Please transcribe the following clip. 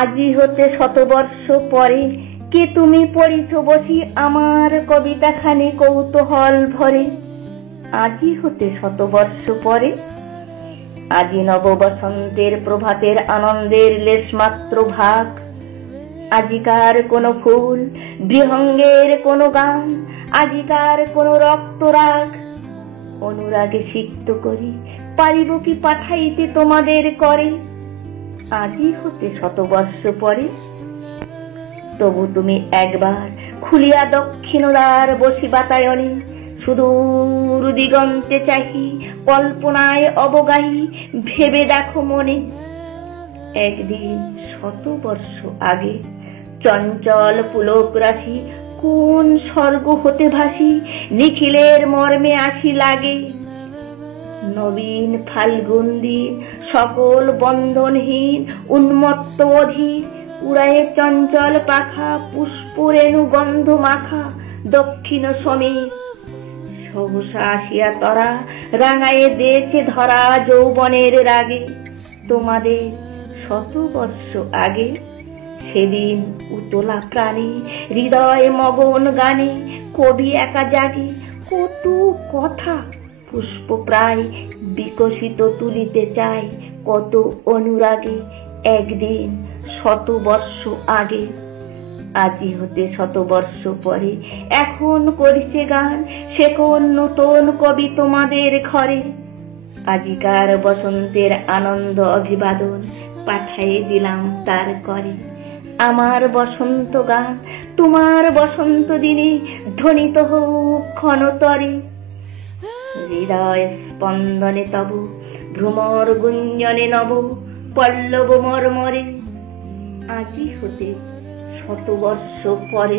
আজি হতে শতবর্ষ পরে কে তুমি পড়িছ বসি আমার কবিতাখানি কৌতূহল ভরে। আজি হতে শতবর্ষ পরে, আজি নব বসন্তের প্রভাতের আনন্দের লেশমাত্র ভাগ। আজিকার কোন ফুল, বিহঙ্গের কোন গান, আজিকার কোন রক্তরাগ। অনুরাগে সিক্ত করি পারিব কি পাঠাইতে তোমাদের করে। আজি হতে শতবর্ষ পরে, তবু তুমি একবার খুলিয়া দক্ষিণ দ্বার বসি বাতায়নে। সুদূর দিগন্তে চাহি কল্পনায় অবগাহী ভেবে দেখো মনে। একদিন শতবর্ষ আগে চঞ্চল পুলক রাশি কোন স্বর্গ হতে ভাসি নিখিলের মর্মে আসি লাগে। নবীন ফাল্গুন দিন সকল বন্ধনহীন উন্মত্ত অধীর উড়ায়ে চঞ্চল পাখা পুষ্প রেণু গন্ধ মাখা দক্ষিণ সমীর। সহসা আসিয়া তরা রাঙায়ে দেছে ধরা যৌবনের রাগে। তোমাদের শতবর্ষ আগে সেদিন উতলা প্রাণী হৃদয় মগন গানে কবি একা জাগে কত কথা পুষ্প প্রায় বিকশিত তুলিতে চায় কত অনুরাগে। একদিন শতবর্ষ আগে, আজি হতে শতবর্ষ পরে এখন করিছে গান সে কোন নতুন কবি তোমাদের ঘরে। আজিকার বসন্তের আনন্দ অভিবাদন পাঠাই দিলাম তার করে। আমার বসন্ত গান তোমার বসন্ত দিনে ধ্বনিত হোক ক্ষণতরে। হৃদয় স্পন্দনে তব ভ্রমর গুঞ্জনে নব পল্লব মর্মরে। আজি হতে শতবর্ষ পরে।